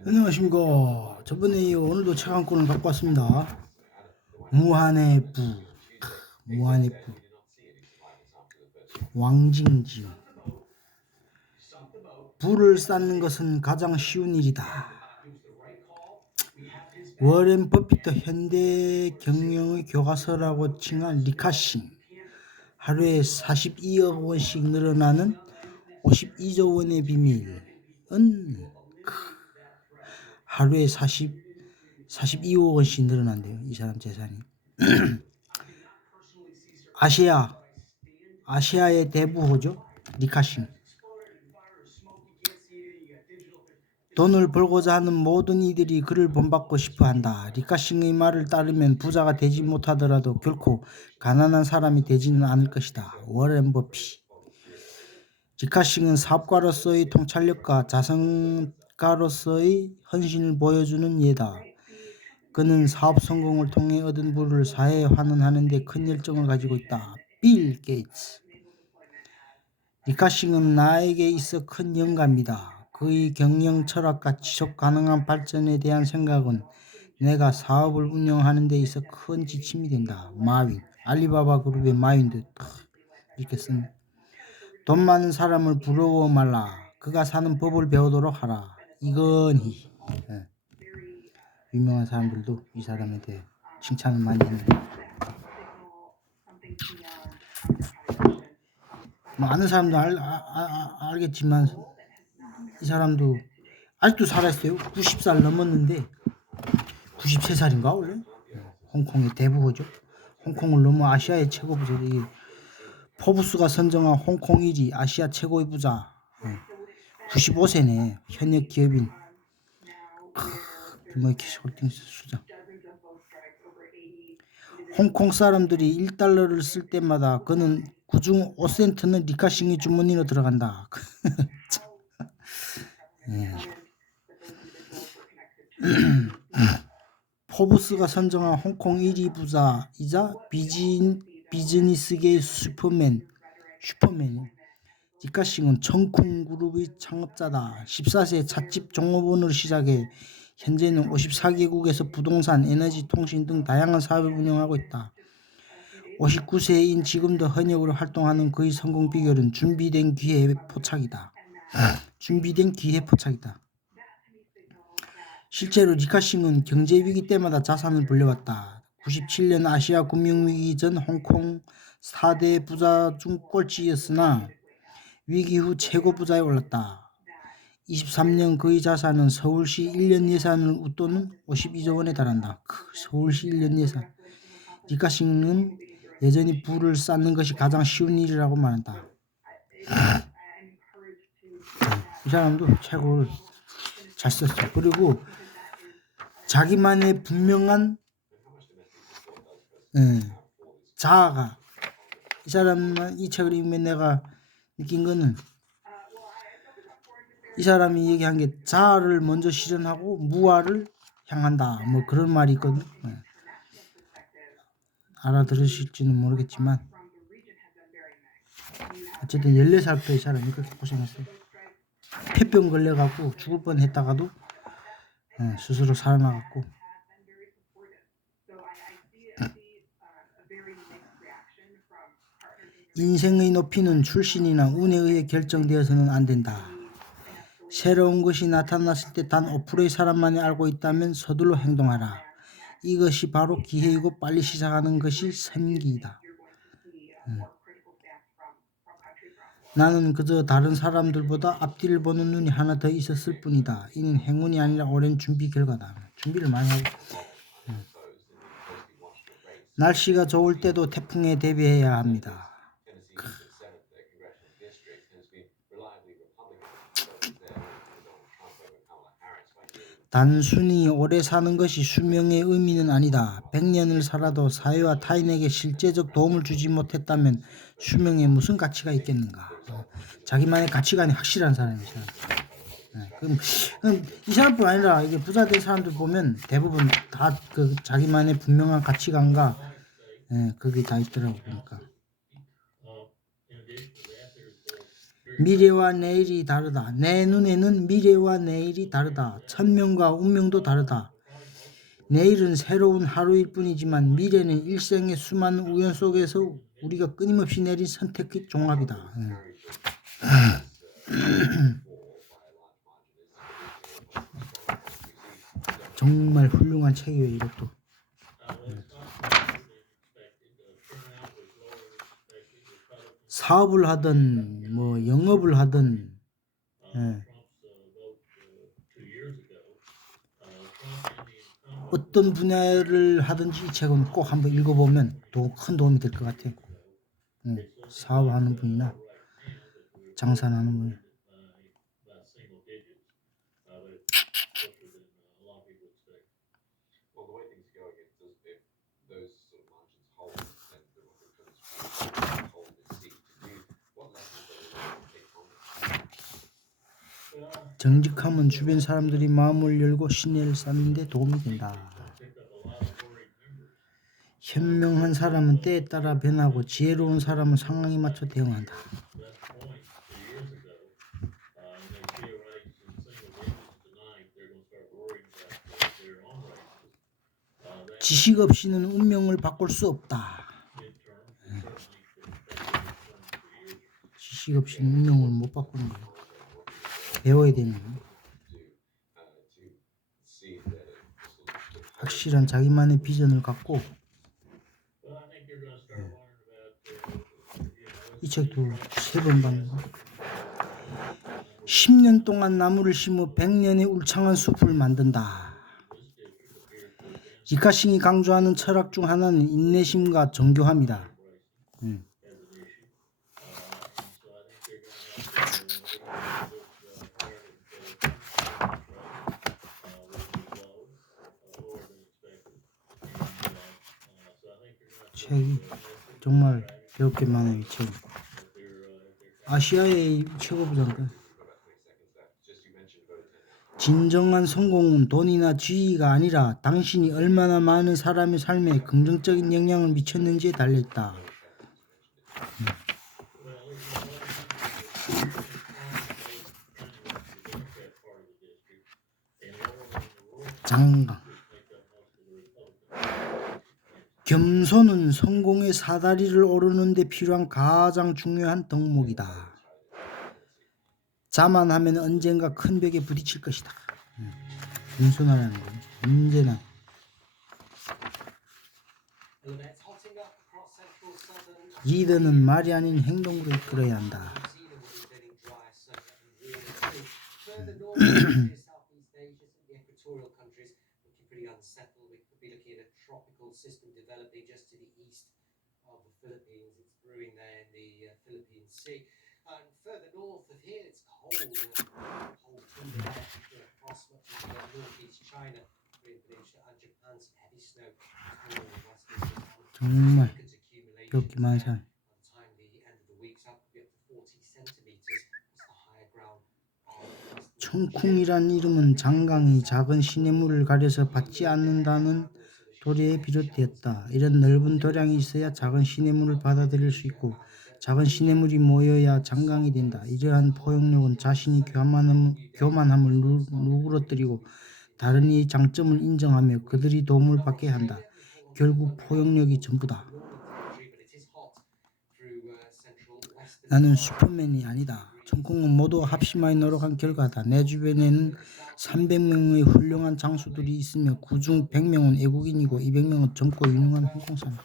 안녕하십니까. 저번에 오늘도 책 한 권을 갖고 왔습니다. 무한의 부. 무한의 부. 왕징지. 부를 쌓는 것은 가장 쉬운 일이다. 워렌 버핏터 현대 경영의 교과서라고 칭한 리카싱. 하루에 42억 원씩 늘어나는 52조 원의 비밀은 하루에 40, 42억 원씩 늘어난대요. 이 사람 재산이. 아시아, 아시아의 대부호죠. 리카싱. 돈을 벌고자 하는 모든 이들이 그를 본받고 싶어 한다. 리카싱의 말을 따르면 부자가 되지 못하더라도 결코 가난한 사람이 되지는 않을 것이다. 워렌 버핏. 리카싱은 사업가로서의 통찰력과 자 선가로서의 헌신을 보여주는 예다. 그는 사업 성공을 통해 얻은 부를 사회에 환원하는 데 큰 열정을 가지고 있다. 빌 게이츠. 리카싱은 나에게 있어 큰 영감이다. 그의 경영 철학과 지속 가능한 발전에 대한 생각은 내가 사업을 운영하는 데 있어 큰 지침이 된다. 마윈. 알리바바 그룹의 마윈도 이렇게 쓴. 돈 많은 사람을 부러워 말라. 그가 사는 법을 배우도록 하라. 이건희. 예. 유명한 사람들도 이 사람에 대해 칭찬을 많이 했는데. 뭐 아는 사람도 알, 아, 아, 아, 알겠지만 이 사람도 아직도 살아있어요. 90살 넘었는데 93살인가 원래? 홍콩의 대부호죠. 홍콩을 넘어 아시아의 최고 부자. 이 포브스가 선정한 홍콩 1위 아시아 최고의 부자. 95세네. 현역 기업인. 규모이키시 홀딩스 수장. 홍콩 사람들이 1달러를 쓸 때마다 그는 그중 5센트는 리카싱의 주머니로 들어간다. 예. 포브스가 선정한 홍콩 1위 부자이자 비즈니, 비즈니스계의 슈퍼맨, 슈퍼맨. 리카싱은 청쿵 그룹의 창업자다. 14세 찻집 종업원으로 시작해 현재는 54개국에서 부동산, 에너지, 통신 등 다양한 사업을 운영하고 있다. 59세인 지금도 현역으로 활동하는 그의 성공 비결은 준비된 기회 포착이다. 준비된 기회 포착이다. 실제로 리카싱은 경제 위기 때마다 자산을 불려왔다. 97년 아시아 금융위기 전 홍콩 4대 부자 중 꼴찌였으나 위기 후 최고 부자에 올랐다. 23년 그의 자산은 서울시 1년 예산을 웃도는 52조 원에 달한다. 서울시 1년 예산. 리카싱은 여전히 부를 쌓는 것이 가장 쉬운 일이라고 말한다. 이 사람도 최고를 잘 썼어. 그리고 자기만의 분명한 예, 자아가 이 사람만 이 책을 읽으면 내가 느낀 거는 이 사람이 얘기한 게 자아를 먼저 실현하고 무아를 향한다. 뭐 그런 말이 있거든. 예. 알아들으실지는 모르겠지만 어쨌든 14살부터 이 사람이 그렇게 고생했어요. 폐병 걸려갖고 죽을 뻔했다가도 예, 스스로 살아나갔고 인생의 높이는 출신이나 운에 의해 결정되어서는 안 된다. 새로운 것이 나타났을 때 단 5%의 사람만이 알고 있다면 서둘러 행동하라. 이것이 바로 기회이고 빨리 시작하는 것이 생기이다. 음. 나는 그저 다른 사람들보다 앞뒤를 보는 눈이 하나 더 있었을 뿐이다. 이는 행운이 아니라 오랜 준비 결과다. 준비를 많이 하고. 음. 날씨가 좋을 때도 태풍에 대비해야 합니다. 단순히 오래 사는 것이 수명의 의미는 아니다. 100년을 살아도 사회와 타인에게 실제적 도움을 주지 못했다면 수명에 무슨 가치가 있겠는가. 어, 자기만의 가치관이 확실한 사람이죠. 네, 그럼 이 사람뿐 아니라 이게 부자 된 사람들 보면 대부분 다 그 자기만의 분명한 가치관과 네, 그게 다 있더라고 보니까. 미래와 내일이 다르다. 내 눈에는 미래와 내일이 다르다. 천명과 운명도 다르다. 내일은 새로운 하루일 뿐이지만 미래는 일생의 수많은 우연 속에서 우리가 끊임없이 내린 선택의 종합이다. 음. 정말 훌륭한 책이에요, 이것도. 사업을 하든 뭐 영업을 하든 예. 어떤 분야를 하든지 이 책은 꼭 한번 읽어보면 도, 큰 도움이 될 것 같아요. 예. 사업하는 분이나 장사하는 분. 정직함은 주변 사람들이 마음을 열고 신뢰를 쌓는 데 도움이 된다. 현명한 사람은 때에 따라 변하고 지혜로운 사람은 상황에 맞춰 대응한다. 지식 없이는 운명을 바꿀 수 없다. 지식 없이는 운명을 못 바꾸는 거예요. 배워야 되는 확실한 자기만의 비전을 갖고 이 책도 세 번 봤는 거 10년 동안 나무를 심어 100년의 울창한 숲을 만든다. 이카싱이 강조하는 철학 중 하나는 인내심과 정교함이다. 음. 책이 정말 배울 게 많아요, 이 책. 아시아의 최고 it. 진정한 성공은 돈이나 지위가 아니라 당신이 얼마나 많은 사람의 삶에 긍정적인 영향을 미쳤는지에 달려있다. 장강 겸손은 성공의 사다리를 오르는 데 필요한 가장 중요한 덕목이다. 자만하면 언젠가 큰 벽에 부딪힐 것이다. 음, 겸손하라는 거 언제나 리더는 말이 아닌 행동으로 이끌어야 한다. developing just to the east of the Philippines. It's brewing there in the uh, Philippine Sea. And further north of here, it's cold, uh, cold air across much of uh, northeast China, Korean Peninsula, and Japan. Some heavy snow all the western 정말 Records accumulation 배울 게 많은 사람. by the time the end of the week's up, could be up to 40 centimeters. That's the higher ground. of western 청쿵이란 이름은 장강이 작은 시냇물을 가려서 받지 않는다는 도리에 비롯되었다. 이런 넓은 도량이 있어야 작은 시냇물을 받아들일 수 있고 작은 시냇물이 모여야 장강이 된다. 이러한 포용력은 자신이 교만함, 교만함을 누, 누그러뜨리고 다른 이의 장점을 인정하며 그들이 도움을 받게 한다. 결국 포용력이 전부다. 나는 슈퍼맨이 아니다. 청콩은 모두 합심하여 노력한 결과다. 내 주변에는 300명의 훌륭한 장수들이 있으며 그중 100명은 애국인이고 200명은 젊고 유능한 사람.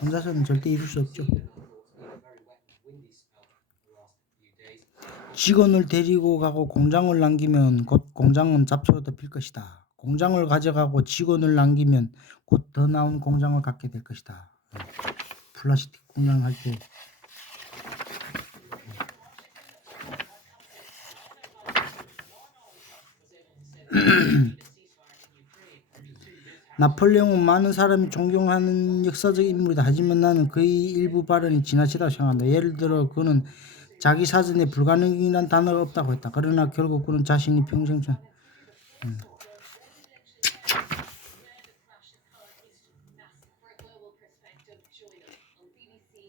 혼자서는 절대 이룰 수 없죠. 직원을 데리고 가고 공장을 남기면 곧 공장은 잡초로 덮일 것이다. 공장을 가져가고 직원을 남기면 곧 더 나은 공장을 갖게 될 것이다. 플라스틱 공장 할때 나폴레옹은 많은 사람이 존경하는 역사적 인물이다. 하지만 나는 그의 일부 발언이 지나치다고 생각한다. 예를 들어 그는 자기 사전에 불가능이란 단어가 없다고 했다. 그러나 결국 그는 자신이 평생 전 BBC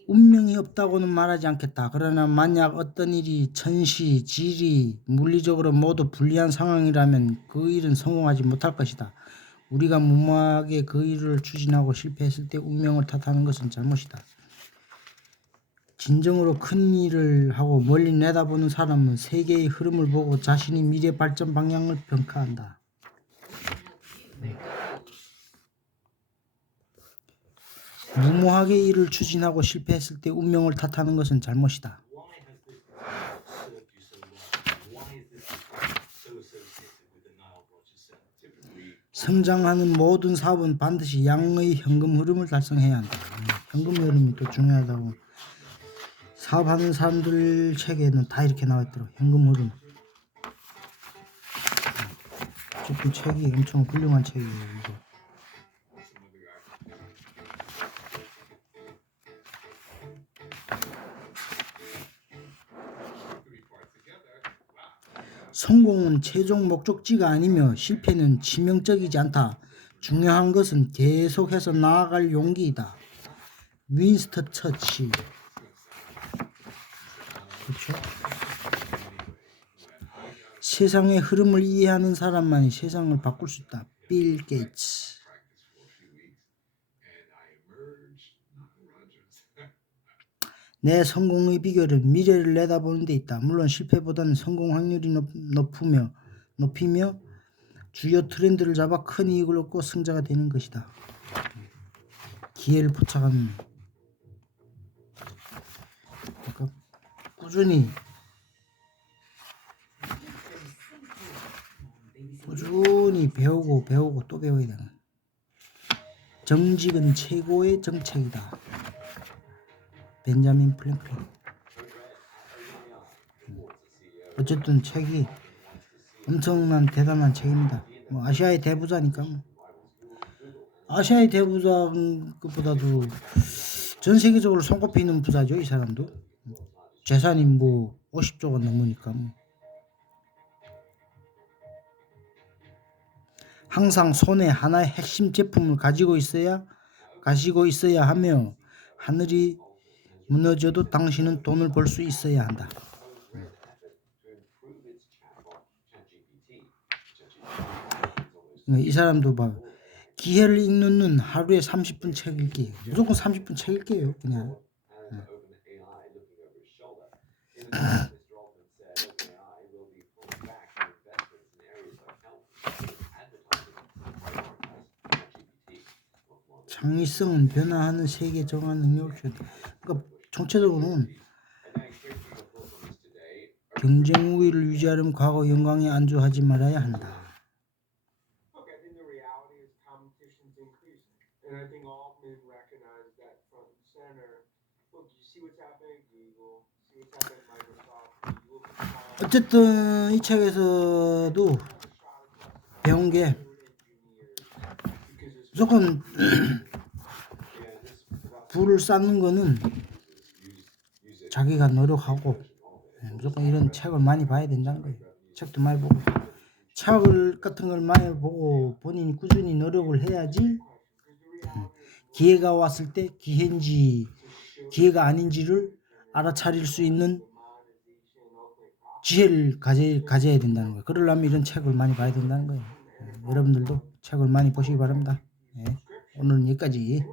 운명이 없다고는 말하지 않겠다. 그러나 만약 어떤 일이 천시, 지리, 물리적으로 모두 불리한 상황이라면 그 일은 성공하지 못할 것이다. 우리가 무모하게 그 일을 추진하고 실패했을 때 운명을 탓하는 것은 잘못이다. 진정으로 큰 일을 하고 멀리 내다보는 사람은 세계의 흐름을 보고 자신의 미래 발전 방향을 평가한다. 무모하게 일을 추진하고 실패했을 때 운명을 탓하는 것은 잘못이다. 성장하는 모든 사업은 반드시 양의 현금 흐름을 달성해야 한다. 음, 현금 흐름이 또 중요하다고. 사업하는 사람들 책에는 다 이렇게 나와 있더라고. 현금 흐름. 조금 책이 엄청 훌륭한 책이에요. 성공은 최종 목적지가 아니며 실패는 치명적이지 않다. 중요한 것은 계속해서 나아갈 용기이다. 윈스터 처치. 그렇죠? 세상의 흐름을 이해하는 사람만이 세상을 바꿀 수 있다. 빌 게이츠. 내 성공의 비결은 미래를 내다보는 데 있다. 물론 실패보다는 성공 확률이 높, 높으며 높이며 주요 트렌드를 잡아 큰 이익을 얻고 승자가 되는 것이다. 기회를 포착하는 그러니까 꾸준히 꾸준히 배우고 배우고 또 배워야 되는 정직은 최고의 정책이다. 벤자민 플랭클린. 어쨌든 책이 엄청난 대단한 책입니다. 뭐 아시아의 대부자니까 뭐. 아시아의 대부자 것보다도 전 세계적으로 손꼽히는 부자죠 이 사람도 재산이 뭐 50조가 넘으니까 뭐. 항상 손에 하나의 핵심 제품을 가지고 있어야 가지고 있어야 하며 하늘이 무너져도 당신은 돈을 벌 수 있어야 한다. 이 사람도 봐 기회를 읽는 눈 하루에 30분 책 읽기 무조건 30분 책 읽게요 그냥 창의성은 변화하는 세계 정한 능력을 주다 그러니까 today. 경쟁 우위를 유지하려면 과거 영광에 안주하지 말아야 한다 어쨌든 이 책에서도 배운 게 무조건 불을 쌓는 거는 자기가 노력하고 예, 무조건 이런 책을 많이 봐야 된다는 거예요. 책도 많이 보고 책을 같은 걸 많이 보고 본인이 꾸준히 노력을 해야지 음, 기회가 왔을 때 기회인지 기회가 아닌지를 알아차릴 수 있는 지혜를 가져, 가져야 된다는 거예요. 그러려면 이런 책을 많이 봐야 된다는 거예요. 예, 여러분들도 책을 많이 보시기 바랍니다. 예, 오늘은 여기까지.